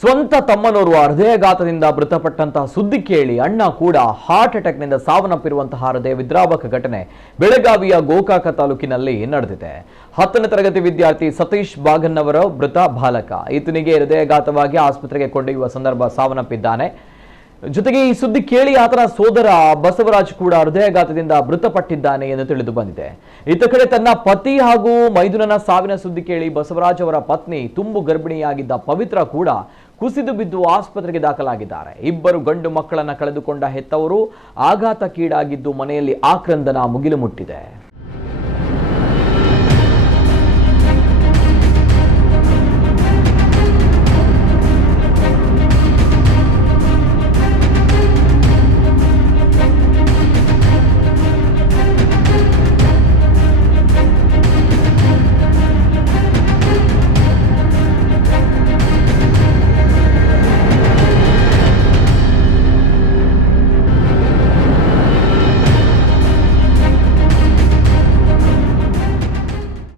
ಸ್ವಂತ ತಮ್ಮನೋರ್ವ ಹೃದಯಘಾತದಿಂದ ಮೃತಪಟ್ಟಂತಹ ಸುದ್ದಿ ಕೇಳಿ ಅಣ್ಣ ಕೂಡ ಹಾರ್ಟ್ ಅಟ್ಯಾಕ್ನಿಂದ ಸಾವನ್ನಪ್ಪಿರುವಂತಹ ಹೃದಯ ವಿದ್ರಾವಕ ಘಟನೆ ಬೆಳಗಾವಿಯ ಗೋಕಾಕ ತಾಲೂಕಿನಲ್ಲಿ ನಡೆದಿದೆ. 10ನೇ ತರಗತಿ ವಿದ್ಯಾರ್ಥಿ ಸತೀಶ್ ಬಾಗನ್ನವರ ಮೃತ ಬಾಲಕ. ಈತನಿಗೆ ಹೃದಯಘಾತವಾಗಿ ಆಸ್ಪತ್ರೆಗೆ ಕೊಂಡೊಯ್ಯುವ ಸಂದರ್ಭ ಸಾವನ್ನಪ್ಪಿದ್ದಾನೆ. ಜೊತೆಗೆ ಈ ಸುದ್ದಿ ಕೇಳಿ ಆತನ ಸೋದರ ಬಸವರಾಜ್ ಕೂಡ ಹೃದಯಘಾತದಿಂದ ಮೃತಪಟ್ಟಿದ್ದಾನೆ ಎಂದು ತಿಳಿದು ಬಂದಿದೆ. ಇತ್ತ ಕಡೆ ತನ್ನ ಪತಿ ಹಾಗೂ ಮೈದುನನ ಸಾವಿನ ಸುದ್ದಿ ಕೇಳಿ ಬಸವರಾಜ್ ಅವರ ಪತ್ನಿ ತುಂಬು ಗರ್ಭಿಣಿಯಾಗಿದ್ದ ಪವಿತ್ರ ಕೂಡ ಕುಸಿದು ಬಿದ್ದು ಆಸ್ಪತ್ರೆಗೆ ದಾಖಲಾಗಿದ್ದಾರೆ. ಇಬ್ಬರು ಗಂಡು ಮಕ್ಕಳನ್ನ ಕಳೆದುಕೊಂಡ ಹೆತ್ತವರು ಆಘಾತಕ್ಕೀಡಾಗಿದ್ದು ಮನೆಯಲ್ಲಿ ಆಕ್ರಂದನ ಮುಗಿಲು ಮುಟ್ಟಿದೆ.